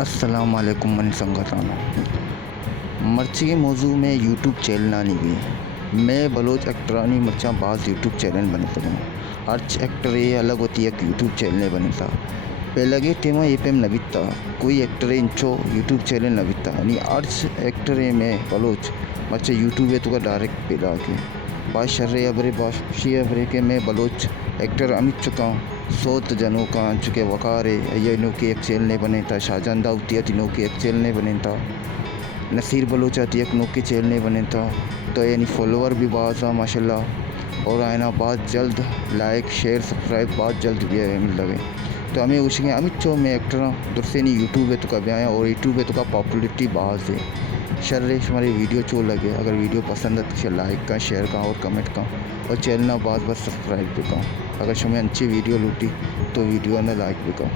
अस्सलाम वालेकुम मन संगताना मर्ची के मौजू में यूट्यूब चैनल नहीं भी मैं बलोच एक्टरानी मर्चा बाज़ यूट्यूब चैनल बनता हूँ। अर्च एक्टर ये अलग होती है कि यूट्यूब चैनल बनता पहले के टेमा ये पे नबिता कोई एक्टर इंचो यूट्यूब चैनल नबिता यानी अर्च एक्टर में बलोच मर्चा यूट्यूब है तो डायरेक्ट पैदा के बात शर्रे अबरे बाशी अबरे के मैं बलोच एक्टर अमित चुका सोत जनों का चुके वकारे ये नो के एक चैनल बने था शाहजहां दाऊती तीनों के एक चैनल बने था नसीर बलोचाती एक नो के चैनल बने था तो यानी फॉलोवर भी बाज़ माशाल्लाह और आना बात जल्द लाइक शेयर सब्सक्राइब बात जल्द भी मिल लगे तो हमें उसके अमित चो में एक्टर दुरसे नहीं यूट्यूब है तो का आया और यूट्यूब है तो का पॉपुलरिटी बाज़ है शर्रेश हमारी वीडियो चो लगे अगर वीडियो पसंद है तो लाइक का शेयर का और कमेंट का और चैनल बाज़ बस सब्सक्राइब भी का अगर तुम्हें अच्छी वीडियो लूटी तो वीडियो ने लाइक भी का।